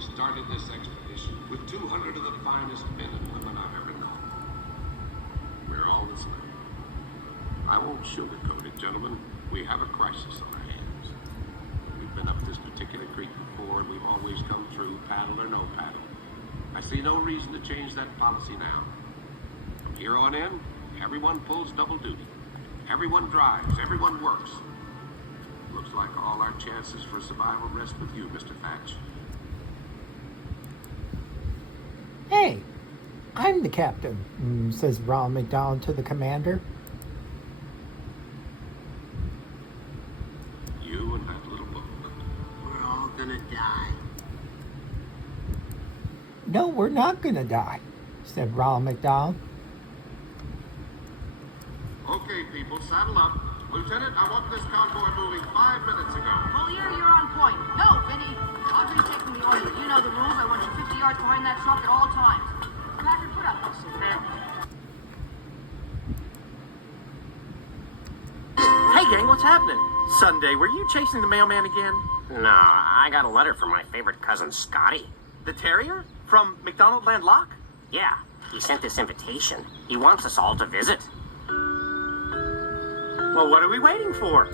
we started this expedition with 200 of the finest men and women I've ever known. We're all the same. I won't sugarcoat it, gentlemen. We have a crisis on our hands. We've been up this particular creek before, and we've always come through, paddle or no paddle. I see no reason to change that policy now. From here on in, everyone pulls double duty. Everyone drives, everyone works. Looks like all our chances for survival rest with you, Mr. Thatch. Hey, I'm the captain, says Ronald McDonald to the commander. You and that little book. We're all gonna die. No, we're not gonna die, said Ronald McDonald. Okay, people, saddle up. Lieutenant, I want this convoy moving 5 minutes ago. Bullier, you're on point. No, Vinny. I'm retaking the order. You know the rules. I want you 50 yards behind that truck at all times. Packard, put up this man. Hey, gang, what's happening? Sunday, were you chasing the mailman again? No, I got a letter from my favorite cousin, Scotty. The terrier? From McDonald Land Lock? Yeah, he sent this invitation. He wants us all to visit. Well, what are we waiting for?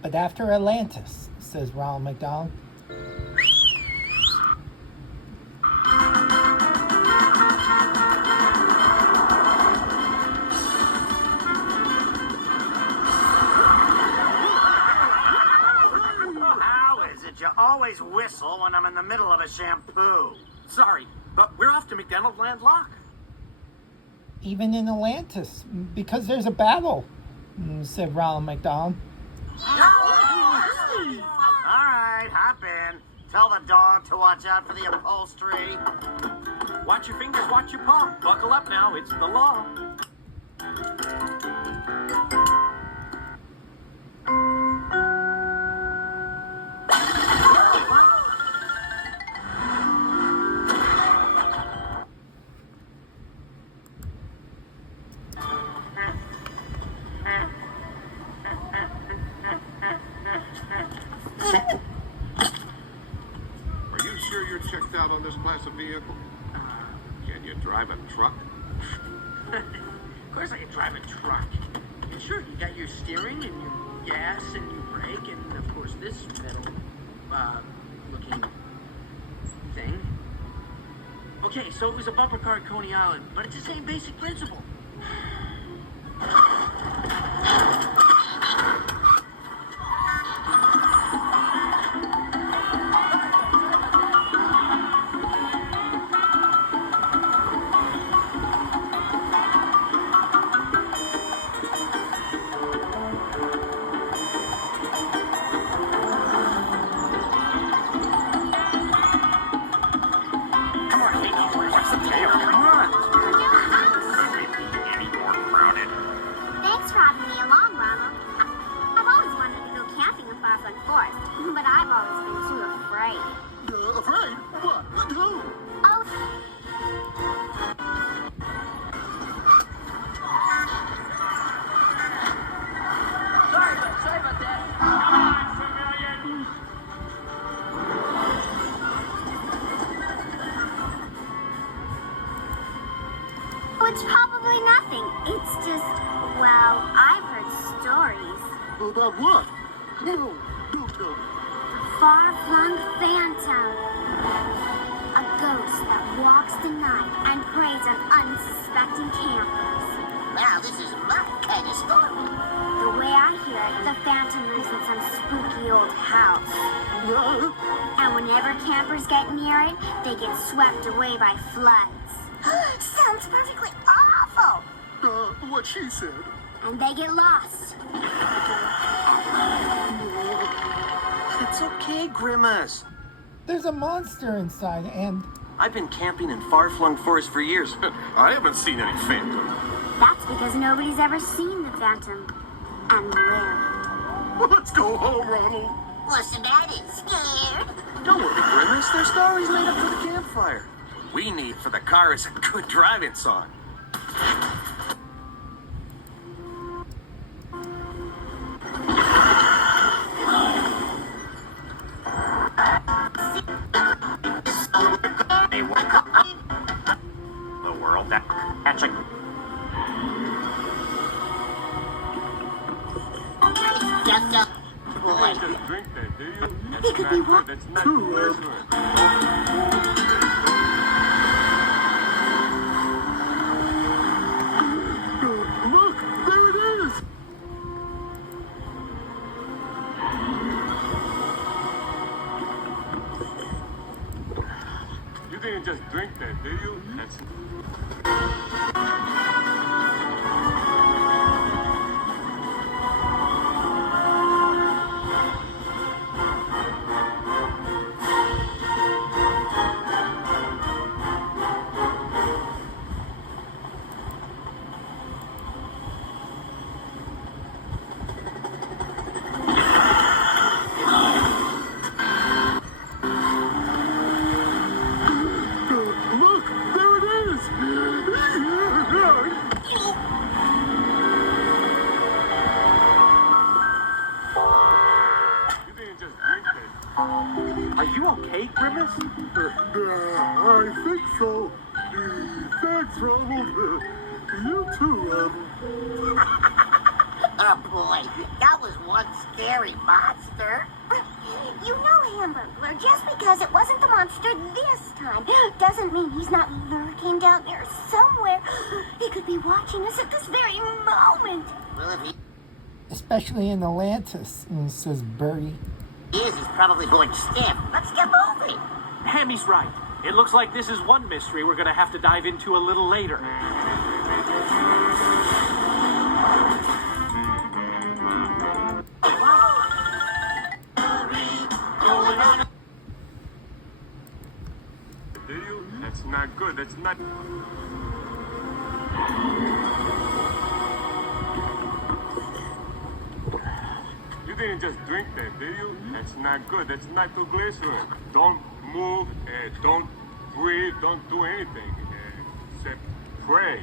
But after Atlantis, says Ronald McDonald. How is it you always whistle when I'm in the middle of a shampoo? Sorry, but we're off to McDonald Land Lock. Even in Atlantis, because there's a battle, said Ronald McDonald. All right, hop in. Tell the dog to watch out for the upholstery. Watch your fingers, watch your palm. Buckle up now, it's the law. Are you sure you're checked out on this class of vehicle? Can you drive a truck? Of course I can drive a truck. Yeah, sure, you got your steering and your gas and your brake and, of course, this metal, looking thing. Okay, so it was a bumper car at Coney Island, but it's the same basic principle. Thanks for having me along, Ronald. I've always wanted to go camping in Fosland Forest, but I've always been too afraid. Afraid? What? Who? Oh, Sorry about that. Come on, civilian! it's probably nothing. It's just, well, I've heard stories. About what? No, don't tell me. Far-flung phantom. A ghost that walks the night and preys on unsuspecting campers. Now, this is my kind of story. The way I hear it, the phantom lives in some spooky old house. And whenever campers get near it, they get swept away by floods. Sounds perfectly awful. What she said. And they get lost. It's okay, Grimace. There's a monster inside, and I've been camping in far-flung forest for years. I haven't seen any phantom. That's because nobody's ever seen the phantom and lived. Let's go home, Ronald. What's the matter? Scared? Don't worry, Grimace. Their stories made up for the campfire. What we need for the car is a good driving song. Catch a... Just a boy. Just drink that, do you? He could be what? That's not good. Look, there it is! You didn't just drink that, did you? That's... Look, there it is! You didn't just drink that. Are you okay, Grimace? I think so. Thanks, Ronald. You too, Oh boy, that was one scary monster. You know, Hamburglar, just because it wasn't the monster this time doesn't mean he's not lurking down there somewhere. He could be watching us at this very moment. Well, if he Especially in Atlantis, says Bertie. is, he's probably going stiff. Let's get moving. Hammy's right. It looks like this is one mystery we're gonna have to dive into a little later. Do you? That's not good. That's not... You didn't just drink that, did you? That's not good. That's not too glycerin. Don't move. Don't breathe. Don't do anything. Except pray.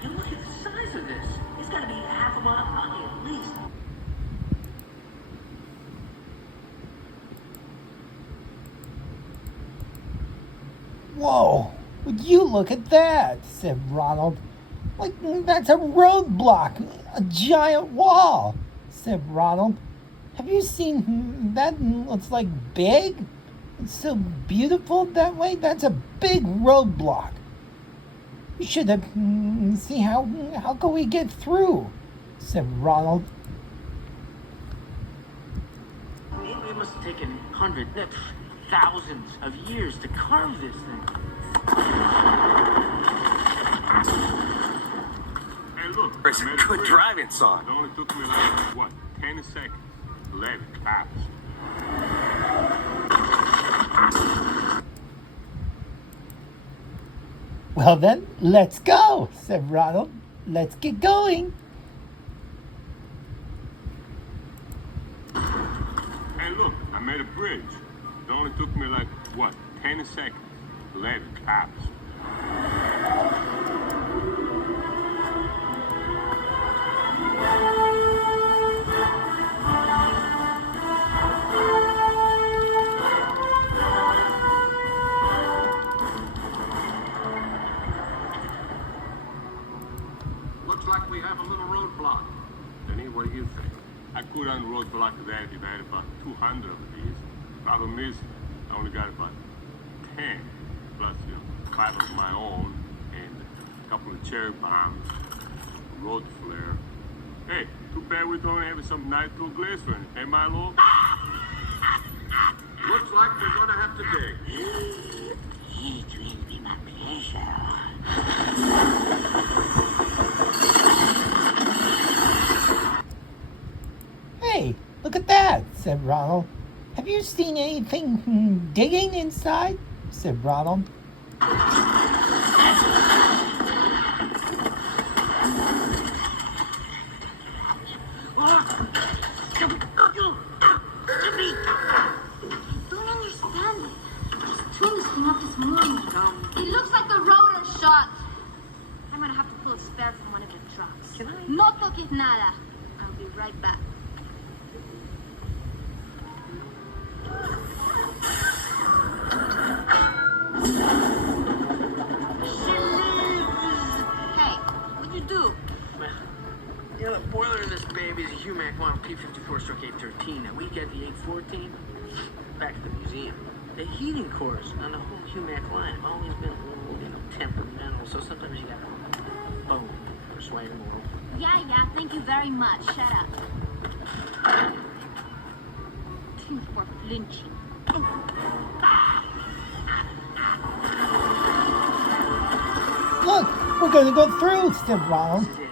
And look at the size of this. It's got to be half a mile high at least. Whoa, would you look at that, said Ronald. Like, that's a roadblock, a giant wall, said Ronald. Have you seen that? It's like big. It's so beautiful that way. That's a big roadblock. We should have see how can we get through, said Ronald. It must have taken hundreds, thousands of years to carve this thing. Hey, look. It's a I made good bridge. driving song. It only took me like, what, 10 seconds. Let it pass. Well then, let's go, said Ronald. Let's get going. Hey, look, I made a bridge. It only took me like, what, 10 seconds. Let it pass. Looks like we have a little roadblock. Denny, what do you think? I could unroadblock that if I had about 200 of these. Problem is, I only got about 10, plus 5 of my own, and a couple of cherry bombs, road flare. Hey, too bad we don't have some nitroglycerin, hey Milo? Looks like we're gonna have to dig. It will be my pleasure. Hey, look at that, said Ronald. Have you seen anything digging inside? Said Ronald. Don't understand it. Just tuned this thing up this morning. It looks like the rotor's shot. I'm gonna have to pull a spare from one of the trucks. Can I? No toques nada. I'll be right back. Hey, what'd you do? Well, you know, the boiler in this baby is a Humac model P54 stroke 813. Now, we got the 814 back at the museum. The heating cores on the whole Humac line have always been a little, temperamental, so sometimes you gotta boom or sway them a little. Yeah, thank you very much. Shut up. Thanks for flinching. Look, we're gonna go through, said Ronald. This is it.